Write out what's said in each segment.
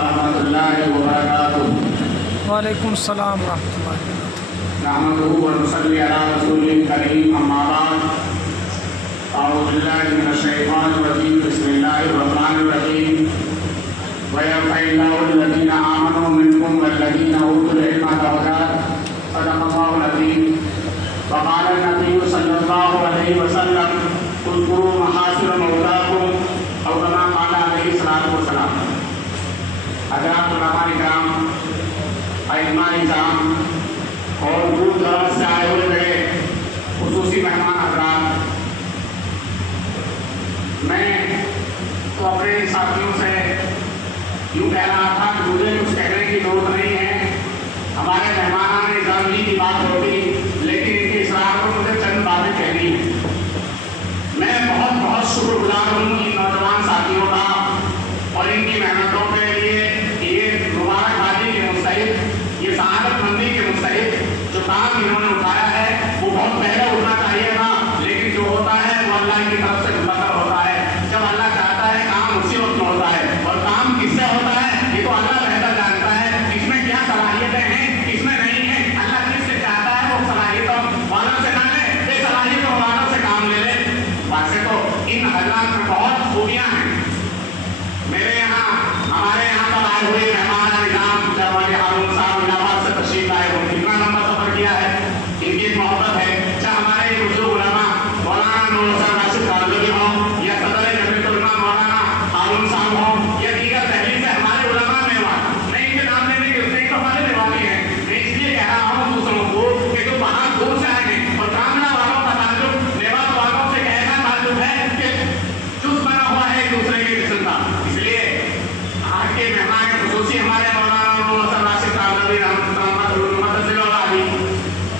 ورحمۃ اللہ وبرکاتہ۔ وعلیکم السلام ورحمۃ اللہ وبرکاتہ۔ نحمده ونصلی علی رسول کریم، اما بعد، اعوذ باللہ من الشیطان الرجیم، بسم اللہ الرحمن الرحیم۔ وَيَرْفَعِ اللَّهُ الَّذِينَ آمَنُوا مِنكُمْ وَالَّذِينَ أُوتُوا الْعِلْمَ دَرَجَاتٍ، صدق اللہ العظیم۔ وقال النبی صلی اللہ علیہ وسلم اذکروا محاسن مولاکم او کما قال علیہ الصلوۃ والسلام۔ حضرات علماء کرام، ائمہ نظام اور دور دراز سے آئے ہوئے بڑے خصوصی مہمان حضرات، میں تو اپنے ساتھیوں سے یوں کہہ رہا تھا کہ مجھے کچھ کہنے کی ضرورت نہیں ہے، ہمارے مہمانان نظام کی بات ہوگی، لیکن ان کے اصرار پر مجھے چند باتیں کہنی ہیں۔ میں بہت بہت شکر گزار ہوں ان نوجوان ساتھیوں کا اور ان کی محنتوں کے لیے کہ یہ مبارک بادی کے مستحق، یہ سعادت مندی کے مستحق جو کام انہوں نے اٹھایا ہے وہ بہت پہلے اٹھنا چاہیے تھا، لیکن جو ہوتا ہے وہ اللہ کی طرف سے مقرر ہوتا ہے۔ جب اللہ چاہتا ہے کام اسی وقت میں ہوتا ہے، اور کام کس سے ہوتا ہے یہ تو اللہ بہتر جانتا ہے، اس میں کیا صلاحیتیں ہیں اس میں نہیں ہے۔ اللہ کس سے چاہتا ہے وہ صلاحیتوں والوں سے نہ لے، بے صلاحیتوں والوں سے کام لے لے۔ ویسے تو ان حضرات میں بہت خوبیاں ہیں۔ میرے یہاں ہمارے یہاں پر آئے ہوئے مہمان نظام جناب ہارون صاحب الہ آباد سے تشریف لائے ہوں، کتنا لمبا سفر کیا ہے، ان کی ایک محبت ہے۔ چاہے ہمارے بزرگ علماء مولانا نور حسین راشد کاندھلوی ہوں یا صدر جمعیت علماء مولانا ہارون صاحب ہوں یا دیگر دہلی سے ہمارے علماء میوان، میں ان کے نام لینے کے نہیں تو ہمارے میوانی ہیں۔ میں اس لیے کہہ رہا ہوں دوسروں کو کہ جو باہر دور سے آئے ہیں، اور کامنا والوں کا تعلق میوات والوں سے ایسا تعلق ہے کہ جز بنا ہوا ہے ایک دوسرے کے جسم کا، اس لیے آج کے مہمان خصوصی ہمارے مولانا نور حسین راشد کاندھلوی رحمۃ اللہ علیہ،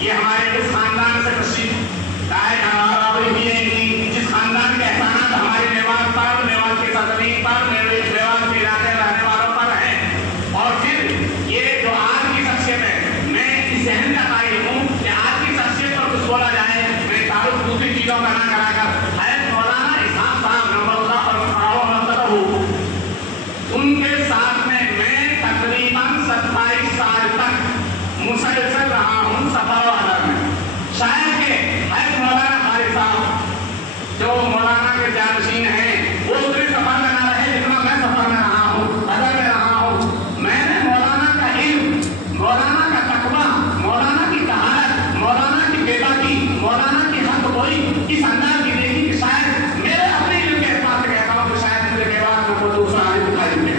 یہ ہمارے اس خاندان سے تشریف لائے برابری بھی ہے، جس خاندان کے احسانات ہمارے میوات پر، میوات کے سرزمین پر، میوات کے علاقے رہنے والوں پر ہیں۔ اور پھر یہ جو آج کی شخصیت ہے، میں اس ذہن کا قائل ہوں کہ آج کی شخصیت پر کچھ بولا جائے، میں تعلق دوسری چیزوں کا نہ کرا کر حضرت مولانا اسحاق صاحب نور اللہ اور ان کے ساتھ میں تقریباً 27 سال تک مسلسل رہا ہوں سفر و حضر میں۔ شاید کہ حضرت مولانا خالد صاحب جو مولانا کے جانشین ہیں وہ اتنے سفر میں نہ رہے جتنا میں سفر میں رہا ہوں، حضر میں رہا ہوں۔ میں نے مولانا کا علم، مولانا کا تقویٰ، مولانا کی طہارت، مولانا کی بیداری، مولانا کی حق گوئی اس انداز کی دیکھی کہ شاید میرے اپنے علم کے اعتبار سے کہتا ہوں کہ شاید مجھے کے بعد میں کوئی دوسرا عالم دکھائی دے۔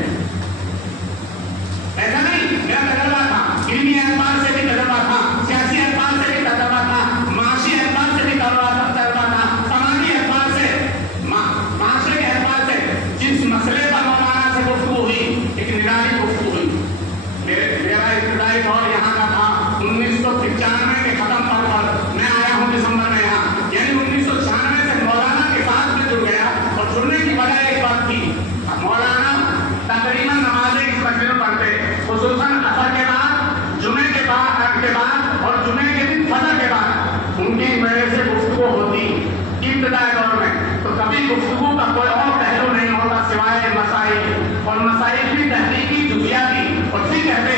ایسا نہیں، میرا تجربہ تھا، علمی اعتبار سے بھی تجربہ تھا، سیاسی اعتبار سے بھی تجربہ تھا، معاشی اعتبار سے بھی تجربہ تھا، سماجی اعتبار سے، معاشرے کے اعتبار سے۔ جس مسئلے پر مولانا سے گفتگو ہوئی، ایک نرالی گفتگو ہوئی۔ میرا ابتدائی دور یہاں کا تھا 1995 کے ختم پر میں آیا ہوں دسمبر میں یہاں، یعنی 1996 سے مولانا کے ساتھ میں جڑ گیا، اور جڑنے کی وجہ ایک بات تھی، مولانا تقریباً نمازیں اس مسجد میں پڑھتے، خصوصاً عصر کے بعد، جمعے کے بعد اور جمعے کے دن فجر کے بعد ان کی وجہ سے گفتگو ہوتی ابتدائی دور میں۔ تو کبھی گفتگو کا کوئی اور پہلو نہیں ہوتا سوائے مسائل، اور مسائل بھی تحقیقی جزیاتی، اور پھر کہتے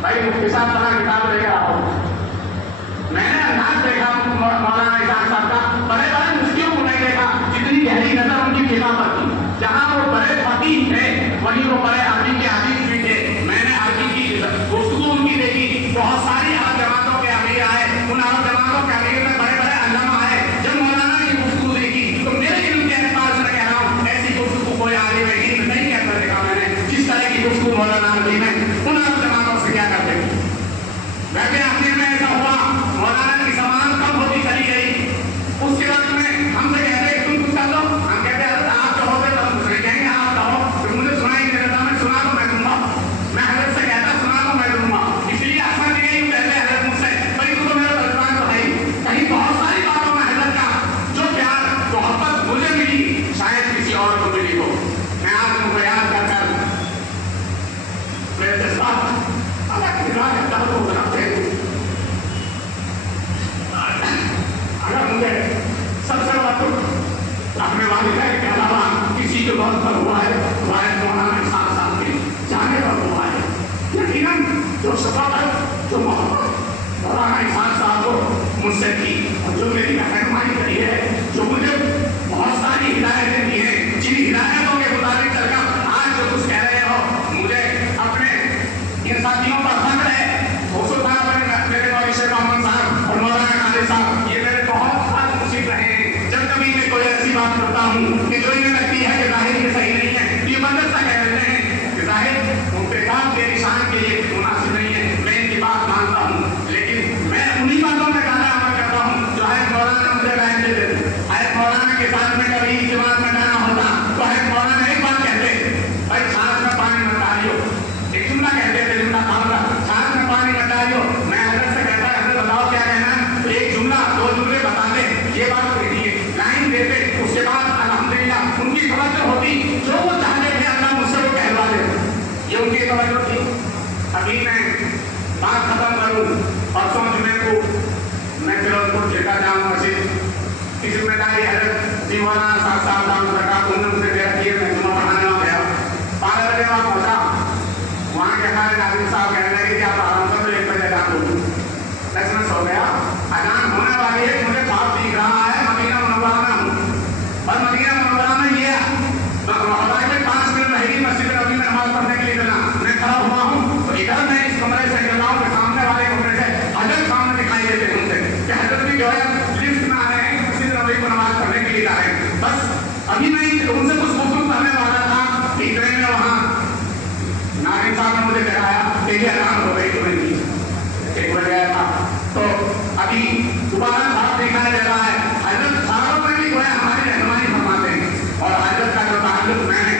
بھائی مفتی صاحب طرح کتاب لے کر آؤ۔ میں نے انداز دیکھا مولانا اسحاق صاحب کا، بڑے بڑے مفتیوں کو نہیں دیکھا جتنی گہری نظر ان کی کتاب پر تھی۔ جہاں وہ بڑے فقیہ تھے وہیں وہ بڑے عربی کے حدیث بھی تھے۔ میں نے عربی کی گفتگو ان کی دیکھی، بہت ساری عرب جماعتوں کے امیر آئے، ان عرب جماعتوں کے امیر میں بڑے بڑے علامہ آئے۔ جب مولانا کی گفتگو دیکھی تو میرے علم کے اعتبار سے کہہ رہا ہوں ایسی گفتگو کوئی عالم ہند نہیں کہتا دیکھا میں نے، جس طرح کی گفتگو مولانا عربی میں ان عرب جماعتوں سے کیا کرتے تھے۔ ویسے آخر میں ایسا ہوا مولانا کی سمان کم ہوتی چلی گئی۔ اس کے وقت میں ہم سے کہتے کہ تم کچھ کر لو، ہم کہتے ہیں آپ جو ہوتے تو ہم دوسرے کہیں گے آپ کہو، پھر مجھے سنائی نہیں دیتا، میں سنا تو میں دوں گا، میں حضرت سے کہتا سنا تو میں دوں گا۔ اس لیے اکثر نہیں یوں کہتے ہیں حضرت مجھ سے بھائی تو میرا ترجمان تو ہے ہی، کہیں بہت ساری باتوں میں حضرت کا جو پیار محبت مجھے ملی شاید کسی اور کو ملی ہو۔ میں آپ کو یاد کر کر میرے ساتھ اللہ کی راہ کا تعلق رکھتے ہیں۔ اگر مجھے سب سے بڑا اپنے والدین کے علاوہ کسی کے بہت پر ہوا ہے مولانا اسحاق صاحب کے، سے کی اور جو میری رہنمائی کری ہے, جو مجھے بہت ساری ہدایتیں دی ہیں, جن ہدایتوں کے مطابق چل کر آج جو کچھ کہہ رہے ہو, مجھے اپنے ان ساتھیوں پر فخر ہے. میرے مولوی شیخ محمد صاحب اور مولانا قادری صاحب, یہ میرے بہت خاص مصیب رہے ہیں. جب کبھی میں کوئی ایسی بات کرتا ہوں کہ جو انہیں لگتی ہے کہ ظاہر یہ صحیح نہیں ہے, یہ مدد سے کہہ دیتے ہیں کہ ظاہر انتقام کے نشان کے لیے مناسب نہیں ہے. میں ان کی بات مانتا ہوں, لیکن میں انہی باتوں میں زیادہ عمل کرتا ہوں جو حضرت مولانا مجھے رائے دے دیتے. حضرت مولانا کے ساتھ میں کبھی اس بات میں جانا ہوتا تو حضرت مولانا ایک بات کہتے, بھائی چھاچ میں پانی مت ڈالیو. ایک جملہ کہتے تھے, جملہ کام کا, چھاچ میں پانی مت ڈالیو. میں حضرت سے کہتا حضرت بتاؤ کیا کہنا ہے, تو ایک جملہ دو جملے بتا دے, یہ بات کہتی ہے, لائن دیتے, اس کے بعد الحمدللہ ان کی توجہ ہوتی, جو وہ چاہتے تھے اللہ مجھ سے وہ کہلوا دیتے. یہ ان کی توجہ تھی. ابھی میں بات ختم کروں, پرسوں جمعے کو میں فیروز پور ٹھیکہ جامع مسجد کی ذمہ داری حضرت جی مولانا صاحب دامت برکاتہم سے دے رکھی ہے. میں جمعہ پڑھانے وہاں گیا, 12 بجے وہاں پہنچا. وہاں کے ہمارے ناظرین صاحب کہنے لگے کہ آپ آرام کر لو, 1 بجے اذان ہو. بس میں سو گیا. اذان ہونے والی ہے, مجھے خواب دکھ رہا ہے مدینہ منورہ میں ہوں, اور مدینہ منورہ میں یہ ہمارے میں 5 منٹ رہے گی مسجد نبوی میں نماز پڑھنے کے لیے چلنا. میں کھڑا ہوا ہوں تو ادھر میں اس کمرے سے نکل رہا ہوں کہ سامنے والے کمرے سے حضرت سامنے دکھائی دیتے ہیں ان سے کہ حضرت بھی جو ہے لفٹ میں آ رہے ہیں, مسجد نبوی کو نماز پڑھنے کے لیے جا رہے ہیں. بس ابھی میں ان سے کچھ گفتگو کرنے والا تھا کہ اتنے میں وہاں ناظرین صاحب نے مجھے کہایا کہ یہ اذان ہو گئی تمہیں کی 1 بجے آیا تھا. تو ابھی دوبارہ صاحب دکھایا جا رہا ہے. حضرت صاحبوں میں بھی جو ہے ہماری رہنمائی فرماتے ہیں, اور حضرت کا جو تعلق میں نے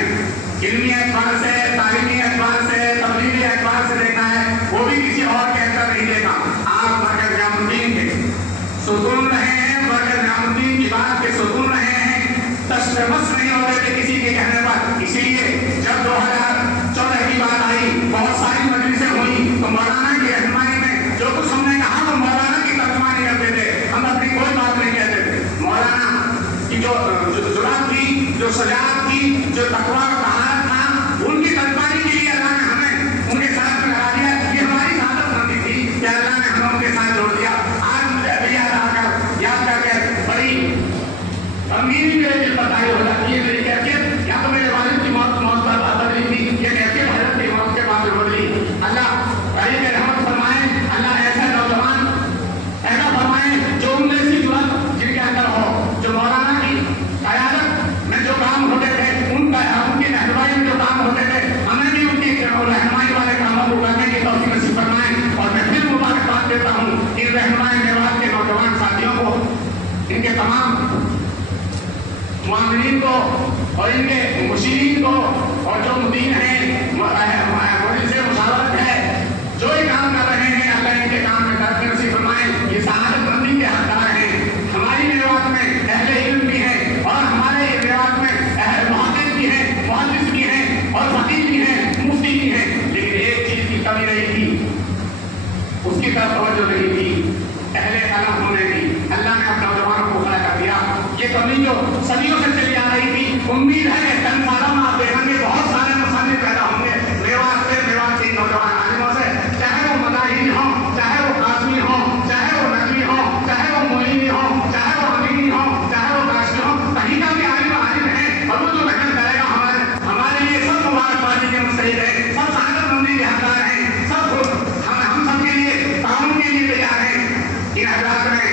علمی اعتبار سے, تعلیمی اعتبار سے, تبلیغی اعتبار سے دیکھا ہے, وہ بھی کسی اور کے اندر نہیں دیکھا. آپ مرکز نظام الدین کے ستون رہے ہیں, مرکز نظام الدین کی بات کے ستون رہے ہیں, تشویش نہیں ہوتے تھے کسی کے کہنے پر. اسی لیے جب 2014 کی بات آئی, بہت ساری مجلسیں ہوئی, تو مولانا کی رہنمائی میں جو کچھ ہم نے کہا وہ مولانا کی ترجمانی کرتے تھے, ہم اپنی کوئی بات نہیں کہتے تھے. مولانا کی جو جرات تھی, جو شجاعت تھی, جو تقویٰ اور طہارت تھا, ان کی ترجمانی کے لیے اللہ نے ہمیں ان کے ساتھ میں لگا دیا. یہ ہماری سعادت نصیب تھی کہ اللہ نے ہمیں ان کے ساتھ جوڑ دیا. آج مجھے ابھی یاد کر کے بڑی غمگینی میرے دل پر طاری ہو جاتی ہے. میری کیفیت یا تو میرے والد کی موت پر بدلی تھی, یہ کیفیت حضرت کی موت کے بعد بدلی. اللہ بھائی کے رحمت فرمائے, اللہ ایسا نوجوان ایسا فرمائے جو ان میں سی جرات جن کے اندر ہو, جو مولانا کی قیادت میں جو کام ہوتے تھے, ان کی رہنمائی میں جو کام ہوتے تھے, ہمیں بھی ان کی رہنمائی والے کاموں کو کرنے کی توفیق نصیب فرمائے. اور میں پھر مبارکباد دیتا ہوں ان رہنمائی میوات کے نوجوان ساتھیوں کو, ان کے تمام معاملین کو اور ان کے مشیرین کو, اور جو مدین ہیں, مجلس مشاورت ہے, جو یہ کام کر رہے ہیں, اللہ ان کے کام میں ترقی نصیب فرمائے. یہ سعادت مندی کے حقدار ہیں. ہماری میوات میں اہل علم بھی ہیں, اور ہمارے میوات میں اہل محدث بھی ہیں, محدث بھی ہیں, اور فقیہ بھی ہیں, مفتی بھی ہیں. لیکن ایک چیز کی کمی رہی تھی, اس کی طرف توجہ نہیں تھی, اہل علم ہونے کی. اللہ نے اپنے نوجوانوں کو کھڑا کر دیا. یہ کمی جو صدیوں سے چلی آ رہی تھی, امید ہے کہ چند سالوں میں آپ دیکھیں گے بہت سارے مصنف پیدا ہوں گے میوات کے نوجوان عالموں سے, چاہے وہ مداحی ہوں, چاہے وہ قاسمی ہوں, چاہے وہ نقوی ہوں, چاہے وہ معینی ہوں, چاہے وہ امینی ہوں, چاہے وہ کاشی ہوں, کہیں کا بھی عالم ہیں, اور وہ جو محنت کرے گا ہمارے لیے سب مبارکبادی کے مستحق ہیں, سب سعادت مندی کے حقدار ہیں, سب ہم سب کے لیے تعاون کے لیے تیار ہیں. ان حضرات میں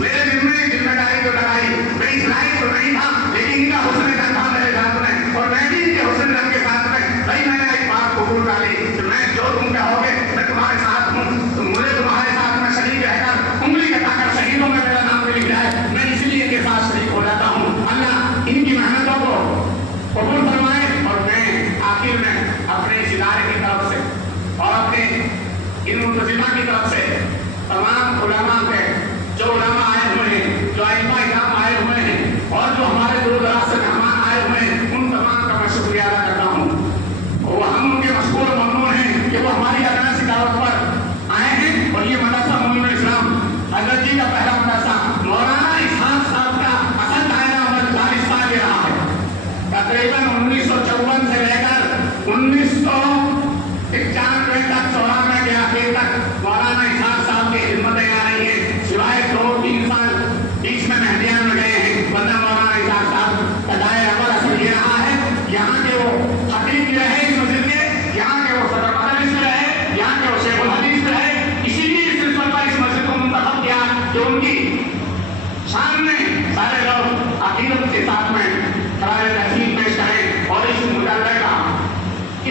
میرے دل میں ذمہ داری جو لگائی, میں اس لائق تو نہیں تھا, لیکن ان کا حسن رنگ تھا میرے ساتھ میں, اور میں بھی ان کے حسن رنگ کے ساتھ میں. بھائی میں نے ایک بات قبول کر لی کہ میں جو تم کہو گے میں تمہارے ساتھ ہوں, تو مجھے تمہارے ساتھ میں شریک رہ کر انگلی کٹا کر شہیدوں میں میرا نام لکھ جائے, میں اس لیے ان کے ساتھ شریک ہو جاتا ہوں. اللہ ان کی محنتوں کو قبول فرمائے. اور میں آخر میں اپنے اس ادارے کی طرف سے اور اپنے ان منتظمہ کی طرف سے تمام علماء کے, جو علماء آئے ہوئے ہیں, جو ائمہ اکرام آئے ہوئے ہیں, اور جو ہمارے دور دراز سے مہمان آئے ہوئے ہیں, ان تمام کا میں شکریہ ادا کرتا ہوں. وہ ہم ان کے مشکور و ممنون ہیں کہ وہ ہماری ادنا سی دعوت پر آئے ہیں. اور یہ مدرسہ مومن اسلام حضرت جی کا پہلا مدرسہ مولانا اسحاق صاحب کا اصل دائرہ عمر 40 سال یہ رہا ہے. تقریباً 1954 سے لے کر 1991 تک, 94 کے آخر تک مولانا اسحاق صاحب کی خدمتیں آ رہی ہیں, سوائے 2